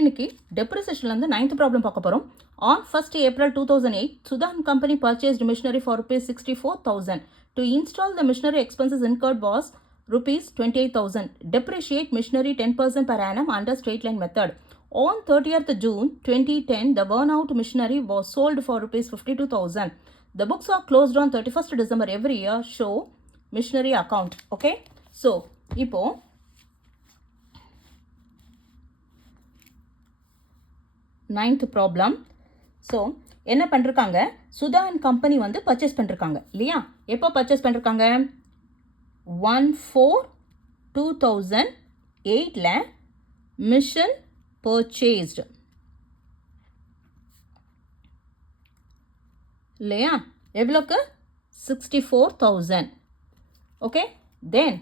இன்னைக்கு டெப்ரிசியேஷன்லேருந்து 9th problem பார்க்க போகிறோம். On 1st April 2008, Sudha and Company purchased machinery for rupees 64,000. To install the machinery, expenses incurred was rupees 28,000. Depreciate machinery 10% per annum under straight line method. On 30th June 2010, the burnout machinery was sold for rupees 52,000. The books are closed on 31st December every year. Show machinery account. Okay, so இப்போ ninth problem. So என்ன பண்ணிருக்காங்க, Sudha and company வந்து purchase பண்ணிருக்காங்க இல்லையா? எப்போ purchase பண்ணிருக்காங்க? 1/4/2008 machine purchased இல்லையா? எவ்வளோக்கு? 64,000. Okay, then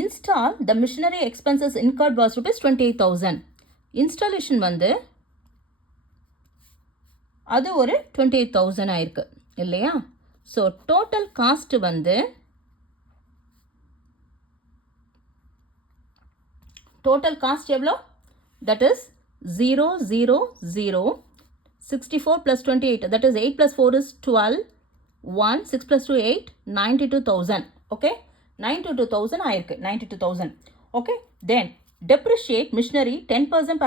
install the machinery expenses incurred was rupees 28,000. installation வந்து அது ஒரு 28,000 ஆயிருக்கு இல்லையா? ஸோ டோட்டல் காஸ்ட் வந்து டோட்டல் காஸ்ட் எவ்வளோ? That is 000 64 plus 28, that is 8 plus 4 is 12, 1 6 plus 2 8, 92,000. okay, 92,000 ஆயிருக்கு. 92,000. okay, then depreciate machinery 10%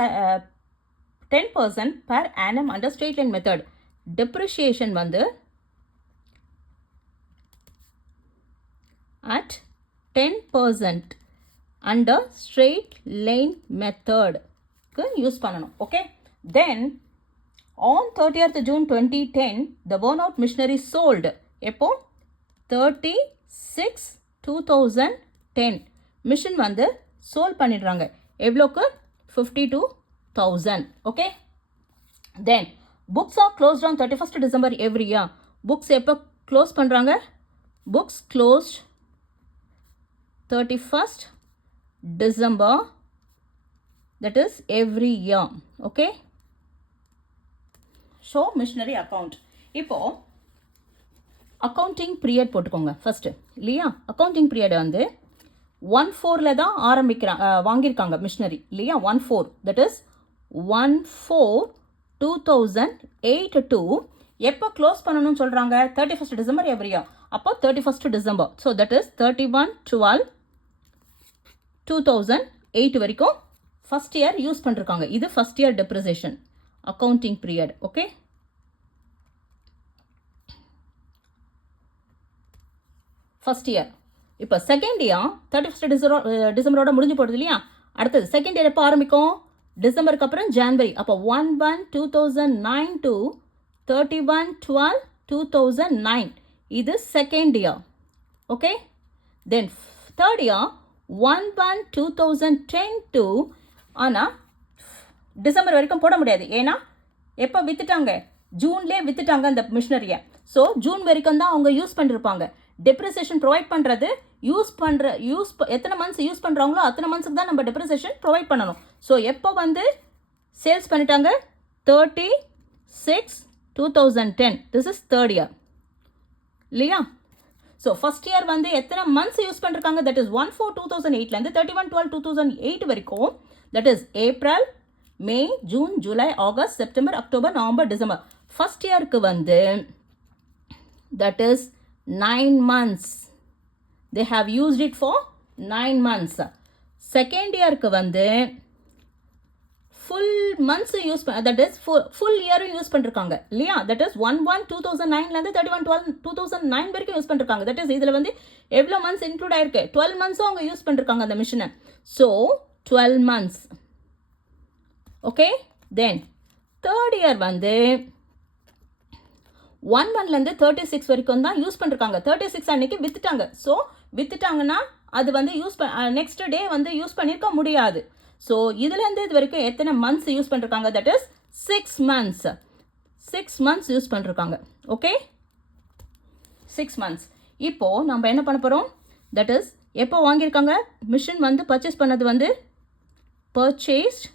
per annum under straight line method. depreciation வந்து at 10% under straight line method க்கு யூஸ் பண்ணணும். okay, then on 30th June 2010, the burnout machinery sold. எப்போ? 36/2010 machine வந்து sold பண்ணிடுறாங்க. எவ்வளோக்கு? 52,000. Okay, then books are closed on 31st December every year. Books எப்போ close பண்ணுறாங்க? Books closed 31st December, that is every year. Okay, show machinery account. இப்போ accounting period போட்டுக்கோங்க first இல்லையா? Accounting period வந்து 1/4 தான் வாங்கியிருக்காங்க மிஷினரி இல்லையா? 1/4, தட் இஸ் 1/4/2008 to எப்போ க்ளோஸ் பண்ணணும்னு சொல்கிறாங்க? 31st December every year. அப்போ 31st December, so that is 31/12/2008 வரைக்கும் ஃபஸ்ட் இயர் யூஸ் பண்ணிருக்காங்க. இது first year depreciation accounting period. Okay, first year. இப்போ செகண்ட் இயர் 31st டிசம்பரோட முடிஞ்சு போடுது இல்லையா? அடுத்தது செகண்ட் இயர் எப்போ ஆரம்பிக்கும்? டிசம்பருக்கு அப்புறம் ஜான்வரி. அப்போ 1/1/2009 to 31/12/2009 இது second year. Okay, then third year 1/1/2010 to, ஆனால் டிசம்பர் வரைக்கும் போட முடியாது. ஏன்னா எப்போ வித்துட்டாங்க? ஜூன்லேயே வித்துட்டாங்க அந்த மிஷினரியை. ஸோ ஜூன் வரைக்கும் தான் அவங்க யூஸ் பண்ணிருப்பாங்க. டெப்ரிசியேஷன் ப்ரொவைட் பண்ணுறது எத்தனை மந்த்ஸ் யூஸ் பண்ணுறாங்களோ அத்தனை மந்த்ஸுக்கு தான் நம்ம டெப்ரிசியேஷன் ப்ரொவைட் பண்ணணும். ஸோ எப்போ வந்து சேல்ஸ் பண்ணிட்டாங்க? 36/2010. திஸ் இஸ் தேர்ட் இயர் இல்லையா? ஸோ ஃபஸ்ட் இயர் வந்து எத்தனை மந்த்ஸ் யூஸ் பண்ணிருக்காங்க? தட் இஸ் 1/4/2008 31/12/2008 வரைக்கும். That is April, May, June, July, August, September, October, November, December. First இயருக்கு வந்து that is 9 months. They have used it for 9 months. Second இயருக்கு வந்து full months use that is full இயரும் use பண்ணிருக்காங்க இல்லையா? That is 1/1/2009 31/12/2009 வரைக்கும் use பண்ணிருக்காங்க. That is இதில் வந்து எவ்வளோ மந்த்ஸ் இன்க்ளூட் ஆயிருக்கு? 12 மந்த்ஸும் அவங்க யூஸ் பண்ணிருக்காங்க அந்த மிஷினை. So 12 months. Okay, then third year வந்து 1/1 36 வரைக்கும் தான் யூஸ் பண்ணிருக்காங்க. 36 அன்னைக்கு வித்துட்டாங்க. ஸோ வித்துட்டாங்கன்னா அது வந்து நெக்ஸ்ட் டே வந்து யூஸ் பண்ணியிருக்க முடியாது. ஸோ இதுலேருந்து இது வரைக்கும் எத்தனை மந்த்ஸ் யூஸ் பண்ணிருக்காங்க? That is 6 months. 6 months use பண்ணிருக்காங்க. Okay, 6 months. இப்போ நம்ம என்ன பண்ண போகிறோம்? தட் இஸ் எப்போ வாங்கியிருக்காங்க மிஷின் வந்து பர்ச்சேஸ் பண்ணது வந்து பர்ச்சேஸ்ட்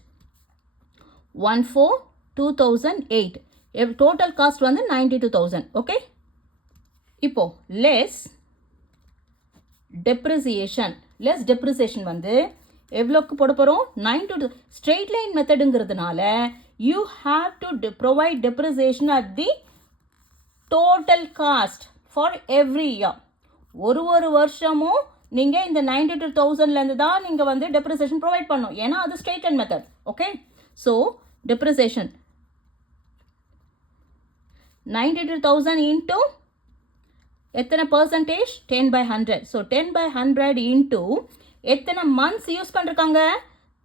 1/4/2008. டோட்டல் காஸ்ட் வந்து 92,000. ஓகே, இப்போ லெஸ் டெப்ரிசியேஷன் வந்து எவ்வளோக்கு போட போகிறோம் 9 to ஸ்ட்ரெயிட் லைன் மெத்தடுங்கிறதுனால you have to provide depreciation at the total cost for every year. ஒரு வருஷமும் நீங்கள் இந்த 92,000லேருந்து தான் நீங்கள் வந்து டெப்ரிசியேஷன் ப்ரொவைட் பண்ணணும். ஏன்னா அது straight line method. Okay, so depreciation 92,000 into எத்தனை பர்சன்டேஜ் 10/100. ஸோ 10/100 இன்ட்டு எத்தனை மந்த்ஸ் யூஸ் பண்ணிருக்காங்க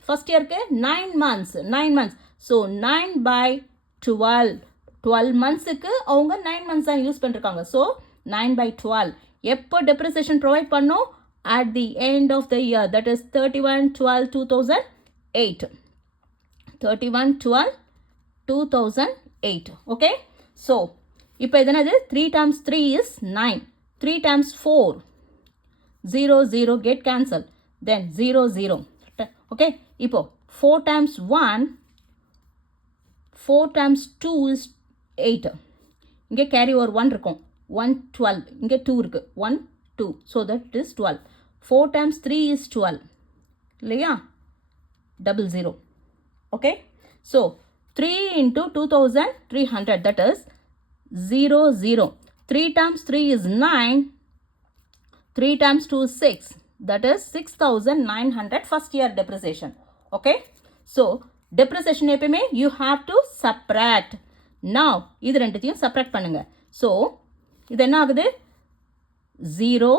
ஃபர்ஸ்ட் இயருக்கு 9 months. ஸோ 9/12 மந்த்ஸுக்கு அவங்க 9 months தான் யூஸ் பண்ணிருக்காங்க. ஸோ 9/12 எப்போ டெப்ரிசியேஷன் ப்ரொவைட் பண்ணோம் at the end of the year, that is 31/12/2008. 31/12/2008. okay, so இப்போ இதனது 3 times 3 is 9, 3 times 4 0 0 get cancel, then 0 0. okay, இப்போ 4 times 1 4 times 2 is 8. இங்கே carry over 1 இருக்கும் 1 12, இங்கே 2 இருக்கு 1 2, so that is 12. 4 times 3 is 12 இல்லையா 00. okay, so 3 into 2,300, that is 0 0. 3 times 3 is 9, 3 times 2 is 6, that is 6,900 first year depreciation. okay, so depreciation எப்பயுமே you have to subtract. now இது ரெண்டுத்தையும் subtract பண்ணுங்க. so இது என்ன ஆகுது 0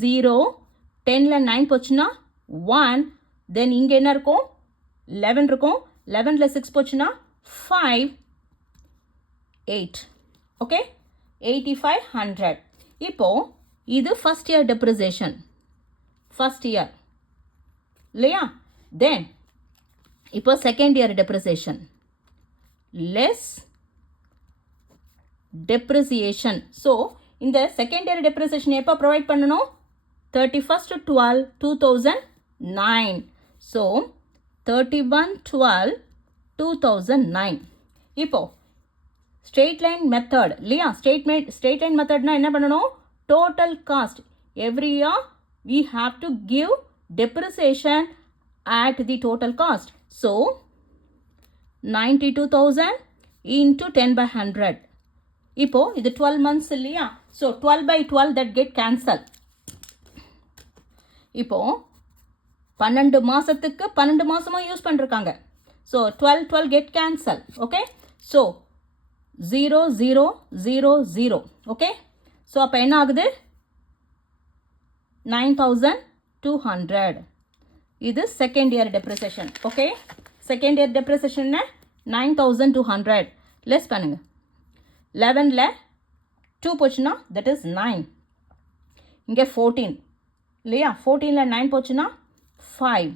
0, 10ல 9 போச்சுன்னா 1, தென் இங்கே என்ன இருக்கும் 11 இருக்கும், 11ல 6 போச்சுன்னா 5 8. ஓகே, 8500. இப்போ இது first year depreciation first year இல்லையா. தென் இப்போ second year depreciation less depreciation. So இந்த செகண்ட் இயர் டெப்ரிசியேஷன் எப்போ ப்ரொவைட் பண்ணணும் 31/12/2009. ஸோ 31/12/2009. இப்போ ஸ்ட்ரெயிட் லைன் மெத்தட் இல்லையா. ஸ்ட்ரெயிட் லைன் மெத்தட்னா என்ன பண்ணணும் total cost every year we have to give depreciation at the total cost. so 92,000 into 10/100. இப்போ இது 12 months இல்லையா. so 12/12 that get cancel. இப்போ 12 மாசத்துக்கு 12 மாசமும் யூஸ் பண்ணிருக்காங்க. so 12 get cancel. okay, so 0 0 0 0. okay, so அப்போ என்ன ஆகுது 9,200. இது second year depreciation. Okay, second year depreciation 9,200 less பண்ணுங்க. 11ல 2 போச்சுன்னா தட் இஸ் 9, இங்கே 14 இல்லையா. 14ல 9 போச்சுன்னா 5,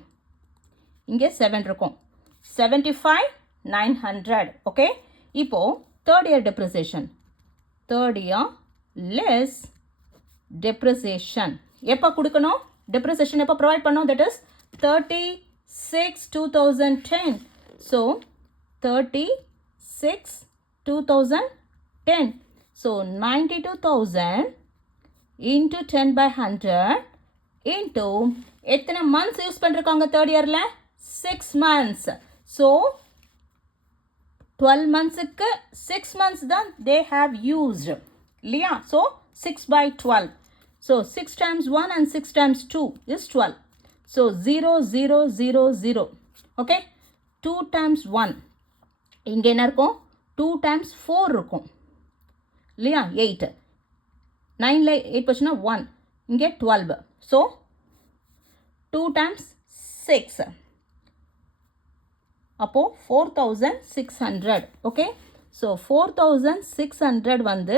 இங்கே 7 இருக்கும் 75,900. ஓகே, இப்போ third year depreciation third year less depreciation எப்போ கொடுக்கணும் டெப்ரிசியேஷன் எப்போ ப்ரொவைட் பண்ணோம் that is 36/2010. So 36/2010. So 92,000 into 10/100 into எத்தனை மந்த்ஸ் யூஸ் பண்ணிருக்காங்க தேர்ட் இயரில் 6 months. ஸோ 12 monthsக்கு 6 months தான் they have used இல்லையா. So 6/12. so 6 times 1 and 6 times 2 is 12. so 0 0 0 0. okay, 2 times 1 இங்கே என்ன இருக்கும் 2 times 4 இருக்கும் இல்லையா 8. 9ல 8 போச்சுன்னா 1, இங்கே 12. so 2 times 6 அப்போ 4,600. okay, so 4,600 வந்து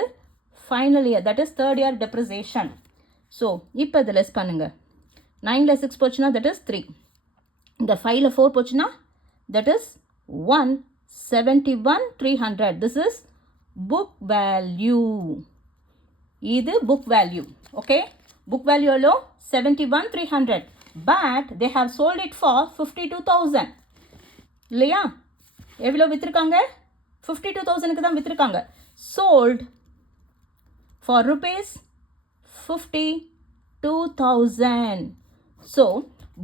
final year that is third year depreciation. So இப்போ இதை லெஸ் பண்ணுங்க. 9ல 6 போச்சுன்னா தட் இஸ் 3, இந்த 5ல 4 போச்சுன்னா that is 171,300. This is book value. இது book value. Okay, book value எவ்வளோ 71,300. But they have sold it for 52,000 இல்லையா. எவ்வளோ விற்றுருக்காங்க 52,000க்கு தான் விற்றுருக்காங்க. Sold for rupees 52,000. so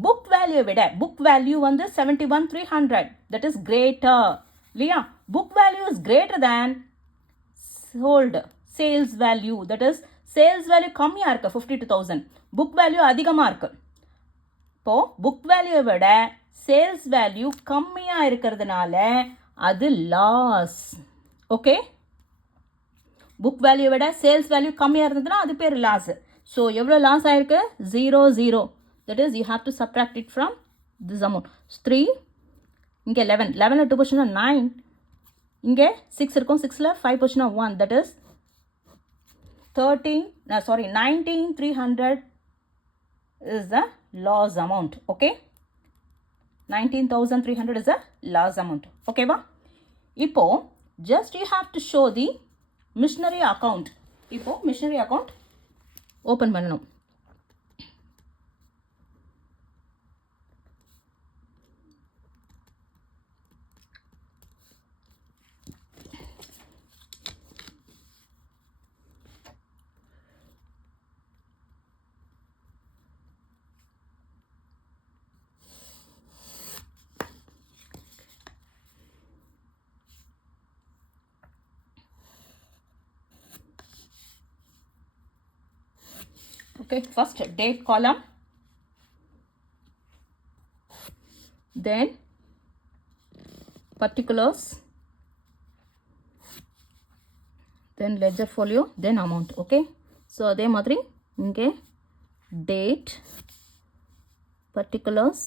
book value விட book value வந்து 71,300, that is greater இல்லையா. book value is greater than sold sales value, that is sales value கம்மியா இருக்கு 52,000, book value அதிகமா இருக்கு. இப்போ book value விட sales value கம்மியா இருக்கிறதுனால அது loss. ஓகே, book value விட sales value கம்மியா இருந்ததுன்னா அது பேர் loss. ஸோ எவ்வளோ லாஸ் ஆயிருக்கு? 0, that is you have to subtract it from this amount. 3, இங்கே 11, 11ல் 2 போச்சுன்னா 9, இங்கே 6 இருக்கும், 6ல் 5 போச்சுன்னா 1, that is 19,300 is the loss amount. Okay, 19,300 is the loss amount. Okay வா? இப்போ just you have to show the missionary account. இப்போ missionary account open பண்ணணும். Okay, first date column, then particulars, then ledger folio, then amount. Okay, so அதே மாதிரி இங்கே date, particulars,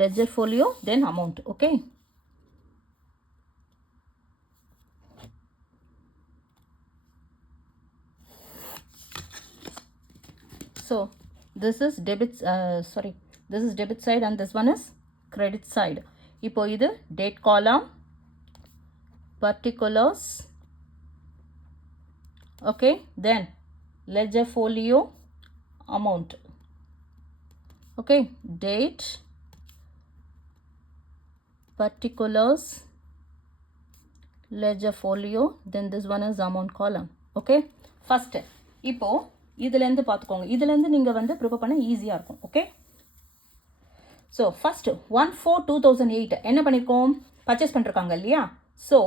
ledger folio, then amount. Okay, so this is debit this is debit side and this one is credit side. இப்போ இது date column, particulars, okay, then ledger folio, amount. Okay, date, particulars, ledger folio, then this one is amount column. Okay, first இப்போ இதுலேருந்து பார்த்துக்கோங்க, இதுலேருந்து நீங்கள் வந்து prepare பண்ண ஈஸியாக இருக்கும். ஓகே, ஸோ ஃபஸ்ட்டு 1/4/2008 என்ன பண்ணியிருக்கோம்? பர்ச்சேஸ் பண்ணிருக்காங்க இல்லையா. ஸோ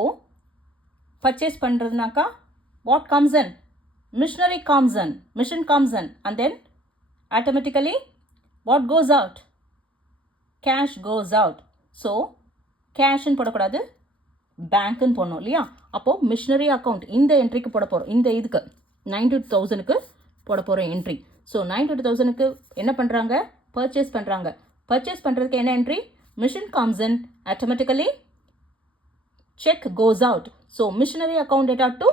பர்ச்சேஸ் பண்ணுறதுனாக்கா what comes in? Machinery comes in, machine comes in, and then automatically what goes out? Cash goes out. So கேஷ்ன்னு போடக்கூடாது, பேங்க்குன்னு போடணும் இல்லையா. அப்போது மிஷினரி அக்கௌண்ட் இந்த என்ட்ரிக்கு போட போகிறோம், இந்த இதுக்கு 92,000க்கு போட போகிறோம் என்ட்ரி. ஸோ 92,000க்கு என்ன பண்ணுறாங்க? பர்ச்சேஸ் பண்ணுறாங்க. பர்ச்சேஸ் பண்ணுறதுக்கு என்ன entry? Machine comes in, automatically check goes out. So machinery account data to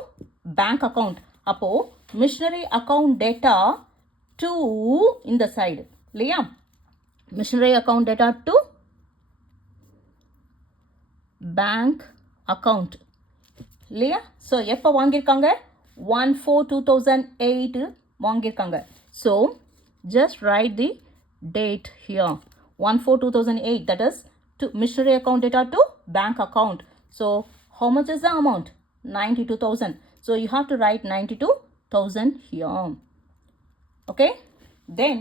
bank account. அப்போது மிஷினரி அக்கௌண்ட் டேட்டா டு இந்த சைடு இல்லையா. Machinery account data to bank account இல்லையா. ஸோ எப்போ வாங்கியிருக்காங்க? 1/4/2008 வாங்கியிருக்காங்க. So just write the date here, 1/4/2008, that is to missionary account data to bank account. So how much is the amount? 92,000. So you have to write 92,000 here. Okay, then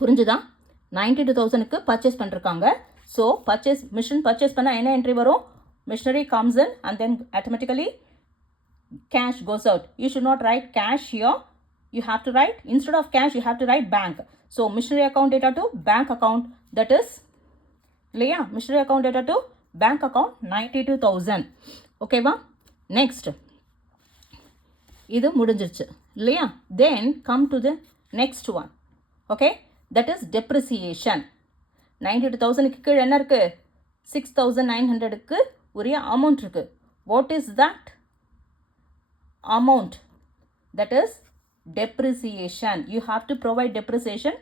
புரிஞ்சுதா? 92,000க்கு purchase பண்ணிருக்காங்க. So purchase machine purchase பண்ணால் என்ன entry வரும்? Machinery comes in and then automatically cash goes out. You should not write cash here. You have to write, instead of cash, you have to write bank. So missionary account data to bank account, that is இல்லையா, missionary account data to bank account 92,000. ஓகேவா? Next இது முடிஞ்சிருச்சு இல்லையா. then come to the next one. okay, that is depreciation. 92,000க்கு கீழே என்ன இருக்கு? 6,900க்கு உரிய amount இருக்கு. what is that amount? That is depreciation. You have to provide depreciation.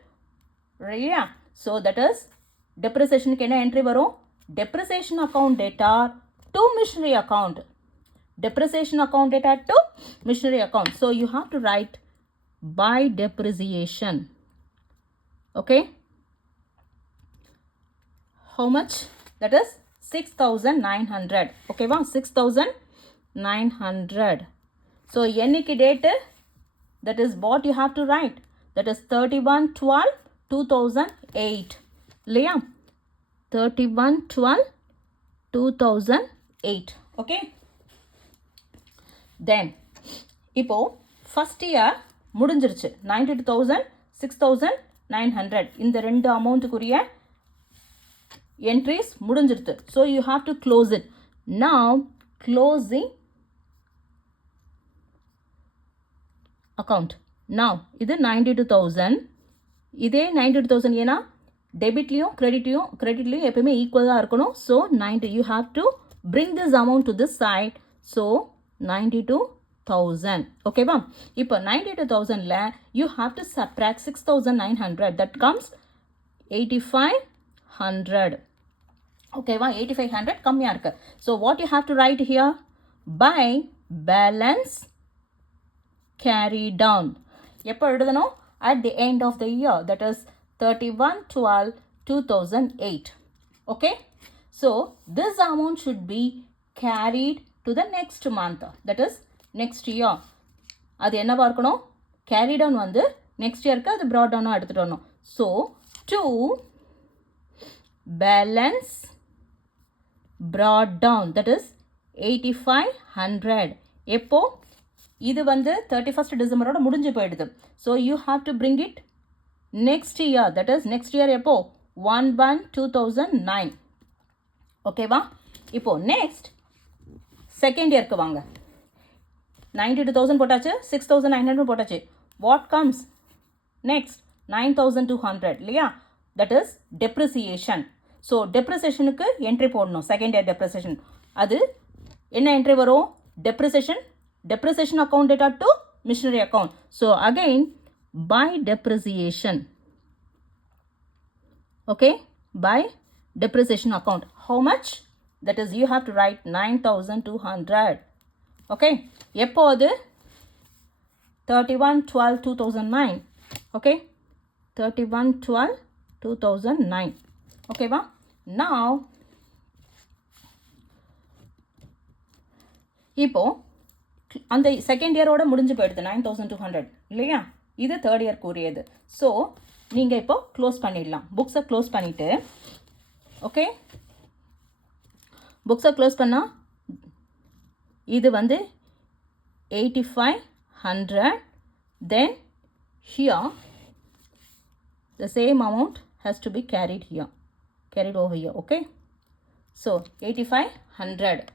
Yeah, so that is depreciation க்கு என்ன என்ட்ரி வரும்? depreciation account data to missionary account. depreciation account data to missionary account. So you have to write by depreciation. Okay, how much? That is 6,900. okay va, 6,900. So என்னைக்கு date? That is what you have to write. that is 31/12/2008 இல்லையா 31/12/2008 okay then இப்போ first year முடிஞ்சிருச்சு 92,000 6,900 இந்த ரெண்டு அமௌண்ட்டுக்குரிய entries முடிஞ்சிருது so you have to close it now closing account now இது 92,000 இதே 92,000 ஏனா டெபிட்லயும் கிரெடிட்லயும் எப்பவுமே ஈக்குவலா இருக்கணும் so 90 you have to bring this amount to this side so 92,000 okay va இப்போ 92,000 ல you have to subtract 6,900 that comes 8,500 okay va 8,500 கம்மியா இருக்கு so what you have to write here by balance carry down எப்போ எழுதணும் at the end of the year that is 31/12/2008 okay so this amount should be carried to the next month that is next year அது என்னவா இருக்கணும் carry down வந்து next yearக்கு அது brought down எடுத்துட்டு வரணும் so to balance brought down that is 8,500 எப்போ இது வந்து 31st டிசம்பரோட முடிஞ்சு போயிடுது so you have to bring it next year that is next year எப்போ 1/1/2009 ஓகேவா இப்போ next second yearக்கு வாங்க 92,000 போட்டாச்சு 6,900 போட்டாச்சு what comes next 9,200 இல்லையா that is depreciation so depreciationக்கு entry போடணும் second year depreciation அது என்ன entry வரும் depreciation account data to machinery account so again by depreciation okay by depreciation account how much that is you have to write 9,200 okay எப்போ அது 31/12/2009 okay 31/12/2009 okay va now இப்போ அந்த second இயரோட முடிஞ்சு போயிடுது 9,200 இல்லையா இது தேர்ட் இயர் கூறியது ஸோ நீங்கள் இப்போ க்ளோஸ் பண்ணிடலாம் புக்ஸை க்ளோஸ் பண்ணிவிட்டு ஓகே புக்ஸை க்ளோஸ் பண்ணால் இது வந்து 8,500 then here the same amount has to be carried over here okay so 8,500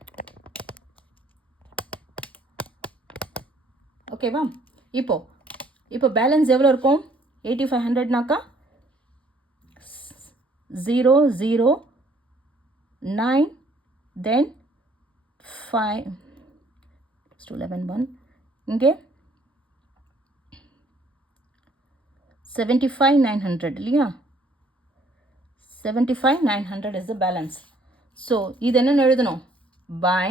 ஓகேவா இப்போ பேலன்ஸ் எவ்வளோ இருக்கும் 8,500நாக்கா 009 then 5 11 இங்கே 75,900 இல்லையா 75,900 is the balance so இது என்னன்னு எழுதணும் by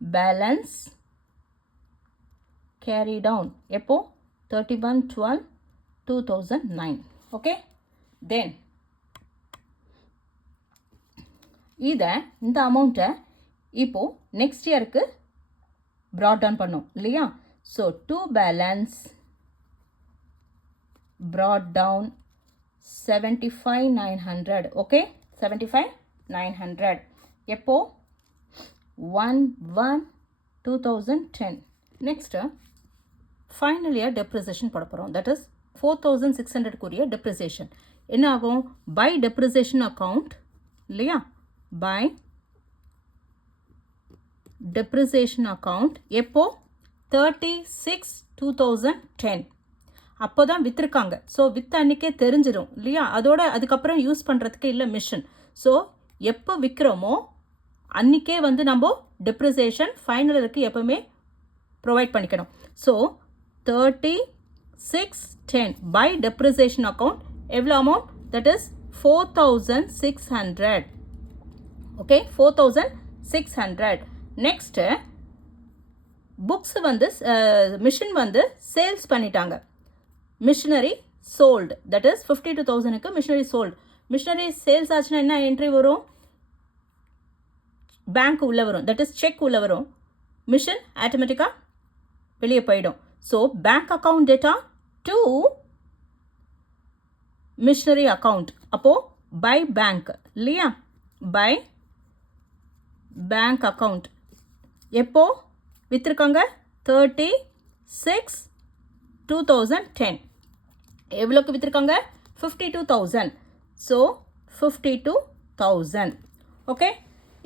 balance carry down எப்போ 31/12/2009 okay then இந்த அமௌண்ட்டை இப்போ நெக்ஸ்ட் இயருக்கு brought down பண்ணும் இல்லையா so to balance brought down 75,900 okay 75,900 எப்போ 1/1/2010 next final year depreciation போட போகிறோம் that is 4,600 கூறிய depreciation என்ன ஆகும் by depreciation account இல்லையா by depreciation account எப்போ 36/2010 அப்போ தான் விற்றுருக்காங்க ஸோ விற்ற அன்றைக்கே தெரிஞ்சிடும் இல்லையா அதோட அதுக்கப்புறம் யூஸ் பண்ணுறதுக்கு இல்லை மிஷின் ஸோ எப்போ விற்கிறோமோ அன்றைக்கே வந்து நம்ம டெப்ரிசியேஷன் ஃபைனலுக்கு எப்போவுமே ப்ரொவைட் பண்ணிக்கணும் ஸோ 36/10 பை டெப்ரிசியேஷன் அக்கௌண்ட் எவ்வளோ amount that is 4,600 okay 4,600 next books வந்து மிஷின் வந்து சேல்ஸ் பண்ணிட்டாங்க மிஷினரி சோல்டு தட் இஸ் 52,000க்கு மிஷினரி சோல்டு மிஷினரி சேல்ஸ் ஆச்சுன்னா என்ன என்ட்ரி வரும் பேங்க் உள்ளே வரும் தட் இஸ் செக் உள்ளே வரும் மிஷின் ஆட்டோமேட்டிக்காக வெளியே போயிடும் so bank account data to machinery account. அப்போது பை பேங்க் இல்லையா, பை பேங்க் அக்கௌண்ட் எப்போ விற்றுருக்காங்க 36/2010. எவ்வளோக்கு விற்றுருக்காங்க 52,000. ஸோ 52,000. ஓகே,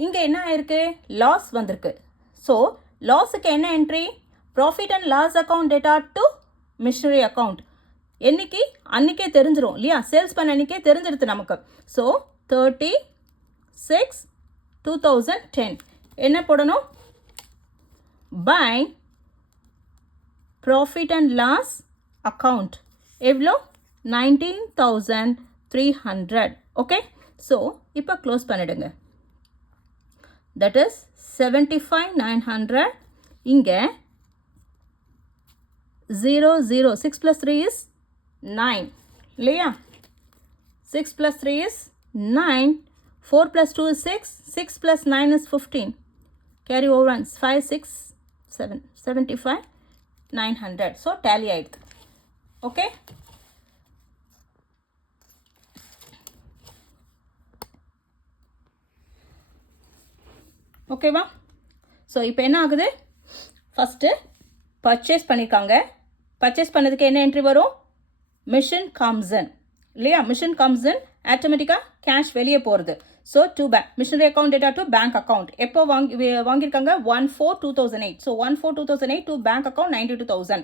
இங்கே என்ன ஆயிருக்கு, லாஸ் வந்திருக்கு. ஸோ லாஸுக்கு என்ன entry, profit and loss account data to machinery account. என்னைக்கு, அன்றைக்கே தெரிஞ்சிடும் இல்லையா, சேல்ஸ் பண்ண அன்றைக்கே தெரிஞ்சிடுது நமக்கு. ஸோ 36/2010 என்ன போடணும், by profit and loss account எவ்வளோ 19,300. ஓகே, ஸோ இப்போ க்ளோஸ் பண்ணிடுங்க. That is 75,900. இங்கே 0 0 6 + 3 is 9 இல்லையா, 6 + 3 is 9, 4 + 2 is 6, 6 + 9 is 15. Carry over ones 5 6 7 75,900. So tally ஆயிடுது. ஓகே, ஓகேவா. ஸோ இப்போ என்ன ஆகுது, ஃபஸ்ட்டு பர்ச்சேஸ் பண்ணியிருக்காங்க. பர்ச்சேஸ் பண்ணதுக்கு என்ன என்ட்ரி வரும், மிஷின் கம்ஸன் இல்லையா, மிஷின் கம்ஸன் ஆட்டோமேட்டிக்காக கேஷ் வெளியே போகிறது. So to bank machinery account data to bank account எப்போ வாங்கியிருக்காங்க 1/4/2008. So 1/4/2008 to bank account 92,000.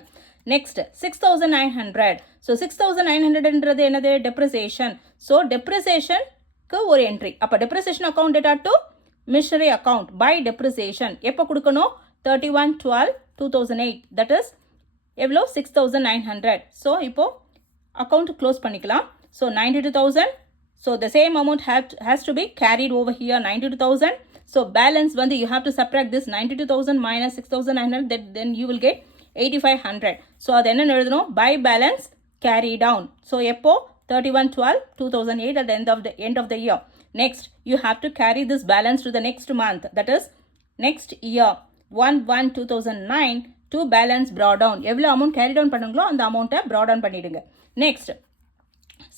Next 6,900. So 6,900ன்றது என்னது, டெப்ரிசியேஷன். ஸோ டெப்ரிசியேஷனுக்கு ஒரு என்ட்ரி. அப்போ depreciation account data to machinery account by depreciation எப்போ கொடுக்கணும் 31/12/2008. தட் இஸ் எவ்வளோ 6,900. ஸோ இப்போது அக்கௌண்ட் க்ளோஸ் பண்ணிக்கலாம். So 92,000. So the same amount has to be carried over here 92,000. So balance வந்து you have to subtract this 92,000 minus 6,900. then you will get 8,500. So அது என்ன எழுதணும், by balance carry down. So எப்போ 31/12/2008 at the end of the year. Next, you have to carry this balance to the next month, that is next year 1/1/2009 to balance brought down. எவ்வளோ amount carry down பண்ணுங்களோ அந்த அமௌண்ட்டை broad down பண்ணிவிடுங்க. Next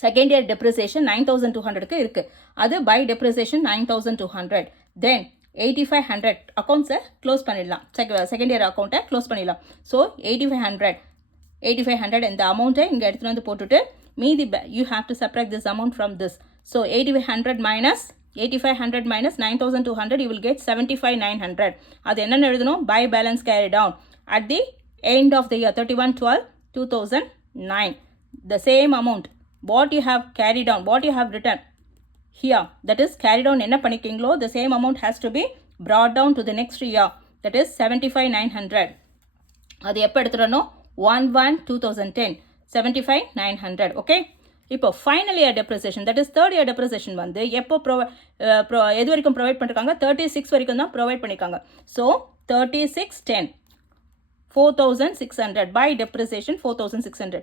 second year depreciation 9,200க்கு இருக்குது, அது by depreciation 9,200. Then 8,500 அக்கௌண்ட்ஸை close பண்ணிடலாம், second year அக்கௌண்ட்டை close பண்ணிடலாம். So 8,500 இந்த அமௌண்ட்டை இங்கே எடுத்துகிட்டு வந்து போட்டுட்டு மீதி you have to subtract this amount from this. So 8,500 minus 9,200, you will get 75,900. அது என்னென்னு எழுதணும், by balance carry down at the end of the year 31/12/2009. The same amount what you have carried down, what you have written here, that is carry down என்ன பண்ணிக்கிங்களோ the same amount has to be brought down to the next year, that is 75,900. அது எப்போ எடுத்துடணும் 1/1/2010 75,900. Okay, இப்போ final year depreciation, that is third year depreciation வந்து எப்போ எது வரைக்கும் provide பண்ணிருக்காங்க 36 வரைக்கும் தான் ப்ரொவைட் பண்ணியிருக்காங்க. So 36/10 4,600 by depreciation 4,600.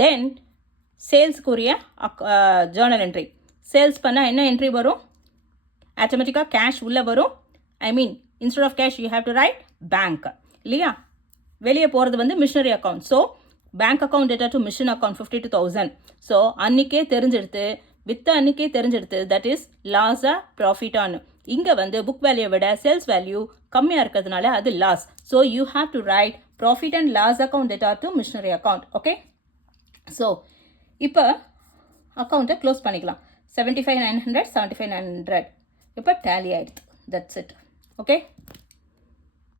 தென் சேல்ஸ்க்குரிய ஜேர்னல் என்ட்ரி, சேல்ஸ் பண்ணால் என்ன என்ட்ரி வரும், ஆட்டோமேட்டிக்காக கேஷ் உள்ளே வரும். I mean instead of cash you have to write bank இல்லையா, வெளியே போகிறது வந்து machinery account. So bank account data to machine account 52,000. So அன்றைக்கே தெரிஞ்செடுத்து வித்த அன்றைக்கே தெரிஞ்செடுத்து தட் இஸ் லாஸாக ப்ராஃபிட்டானு. இங்கே வந்து புக் வேல்யூவை விட சேல்ஸ் வேல்யூ கம்மியாக இருக்கிறதுனால அது லாஸ். So you have to write profit and loss account data to machinery account. Okay, so இப்போ அக்கௌண்ட்டை க்ளோஸ் பண்ணிக்கலாம். 75,900 75,900 இப்போ டேலி ஆகிடுது. That's it. ஓகே.